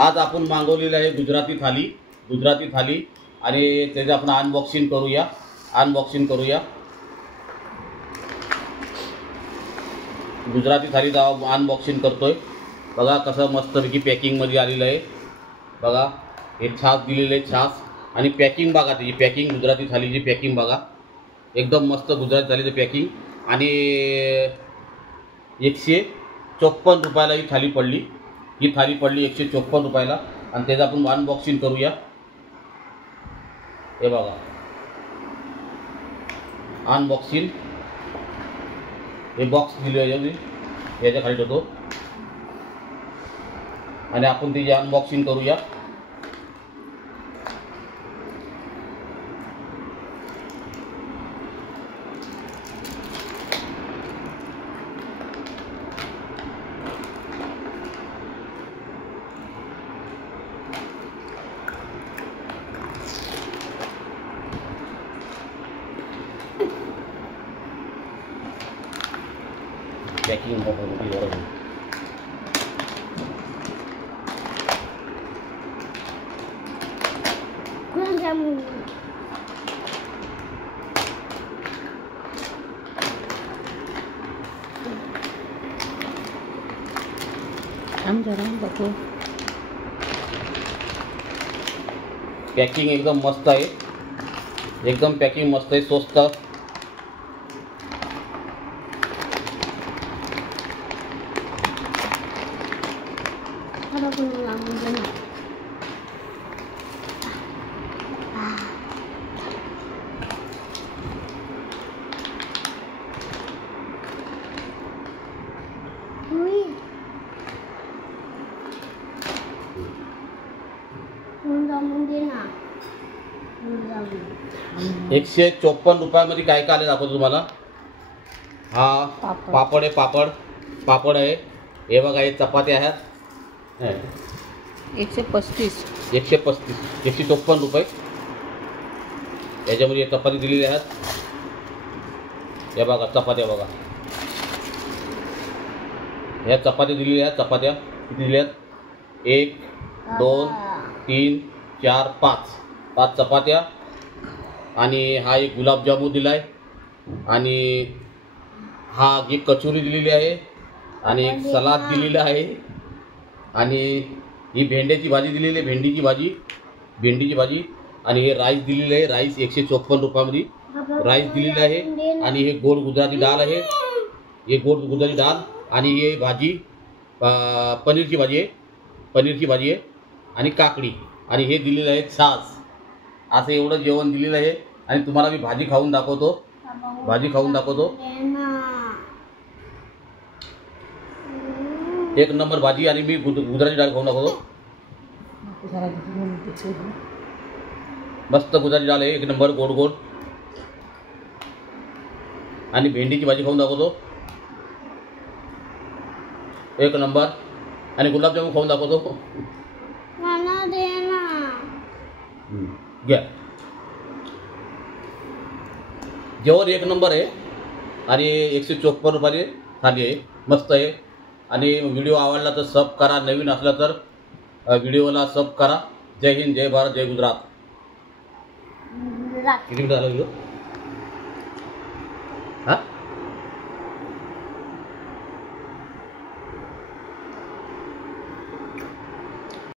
आज आपण मागवलेलं आहे गुजराती थाली आणि त्याचं आपण अनबॉक्सिंग करूया गुजराती थालीचा अनबॉक्सिंग करतोय। बघा कसं मस्तपैकी पॅकिंगमध्ये आलेलं आहे। बघा हे छास दिलेलं आहे, छास आणि पॅकिंग बघा, त्याची पॅकिंग गुजराती थालीची पॅकिंग बघा, एकदम मस्त गुजराती थालीचं पॅकिंग। आणि 154 रुपयाला ही थाली पडली, 154 रुपयाला। आणि त्याचं आपण अनबॉक्सिंग करूया। हे बघा अनबॉक्सिंग, हे बॉक्स दिले याच्या खाली ठेवतो आणि आपण त्याची अनबॉक्सिंग करूया। पॅकिंग पॅकिंग एकदम मस्त आहे, एकदम पॅकिंग मस्त आहे, स्वस्त। एकशे 154 रुपयामध्ये काय काय आले दाखवतो तुम्हाला। हा पापड आहे, पापड आहे। हे बघा हे चपात्या आहेत, 135 154 रुपये याच्यामध्ये चपाती दिलेली आहेत। हे बघा चपात्या बघा, ह्या चपात्या दिलेल्या आहेत। चपात्या किती दिल्या आहेत? 1 2 3 4 5 चपात्या। आणि हा एक गुलाबजामुन दिला आहे आणि हा एक कचोरी दिलेली आहे आणि एक सलाद दिलेला आहे आणि ही भेंड्याची भाजी दिलेली आहे, भेंडीची भाजी। आणि हे राईस दिलेलं आहे, राईस 154 रुपयामध्ये राईस दिलेलं आहे। आणि हे गोड गुजराती डाळ आहे, आणि हे भाजी पनीरची भाजी आहे आणि काकडी। आणि हे दिलेलं आहे छास। असं एवढं जेवण दिलेलं आहे। आणि तुम्हाला मी भाजी खाऊन दाखवतो, एक नंबर भाजी। आणि मी गुजराती डाळ खाऊन दाखवतो, मस्त गुजराती डाळ आहे, एक नंबर गोड। आणि भेंडीची भाजी खाऊन दाखवतो, एक नंबर। आणि गुलाबजामुन खाऊन दाखवतो, घ्या। जेवण एक नंबर आहे आणि 154 रुपये थाली आहे, मस्त आहे। आणि व्हिडिओ आवडला तर सब करा, नवीन असला तर व्हिडिओला सब करा। जय हिंद, जय भारत, जय गुजरात। किती मिनिट झालं?